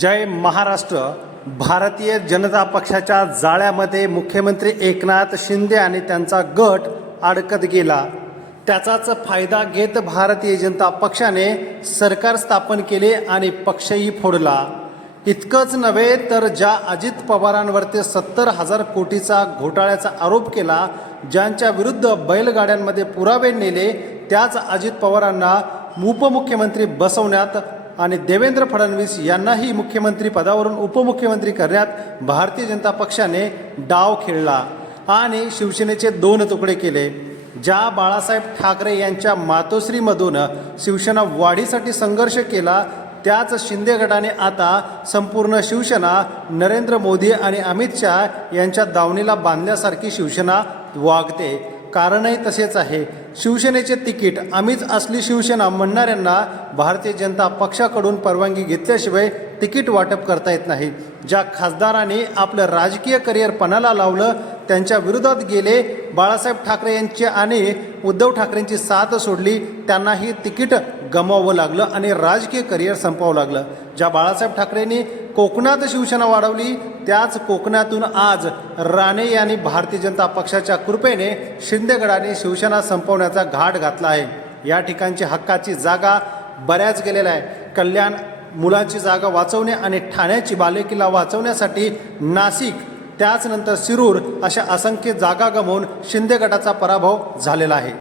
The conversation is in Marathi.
जय महाराष्ट्र. भारतीय जनता पक्षाच्या जाळ्यामध्ये मुख्यमंत्री एकनाथ शिंदे आणि त्यांचा गट अडकत गेला. त्याचाच फायदा घेत भारतीय जनता पक्षाने सरकार स्थापन केले आणि पक्षही फोडला. इतकंच नव्हे तर ज्या अजित पवारांवरती सत्तर हजार कोटीचा घोटाळ्याचा आरोप केला ज्यांच्या विरुद्ध बैलगाड्यांमध्ये पुरावे नेले त्याच अजित पवारांना उपमुख्यमंत्री बसवण्यात आणि देवेंद्र फडणवीस यांनाही मुख्यमंत्री पदावरून उपमुख्यमंत्री करण्यात भारतीय जनता पक्षाने डाव खेळला आणि शिवसेनेचे दोन तुकडे केले ज्या बाळासाहेब ठाकरे यांच्या मातोश्रीमधून शिवसेना वाढीसाठी संघर्ष केला त्याच शिंदे गटाने आता संपूर्ण शिवसेना नरेंद्र मोदी आणि अमित शहा यांच्या दावणीला बांधल्यासारखी शिवसेना वागते. कारणही तसेच आहे. शिवसेनेचे तिकीट आम्हीच असली शिवसेना म्हणणाऱ्यांना भारतीय जनता पक्षाकडून परवानगी घेतल्याशिवाय तिकीट वाटप करता येत नाही. ज्या खासदाराने आपलं राजकीय करिअर पणाला लावलं त्यांच्या विरोधात गेले. बाळासाहेब ठाकरे यांची आणि उद्धव ठाकरेंची साथ सोडली. त्यांनाही तिकीट गमावं लागलं आणि राजकीय करिअर संपवावं लागलं. ज्या बाळासाहेब ठाकरेंनी कोकणात शिवसेना वाढवली त्याच कोकणातून आज राणे यांनी भारतीय जनता पक्षाच्या कृपेने शिंदेगडाने शिवसेना संपवण्याचा घाट घातला आहे. या ठिकाणची हक्काची जागा बऱ्याच गेलेल्या आहे कल्याण मुलांची जागा वाचवणे आणि ठाण्याची बालेकिल्ला वाचवण्यासाठी नाशिक त्याचनंतर शिरूर अशा असंख्य जागा गमावून शिंदे गटाचा पराभव झालेला आहे.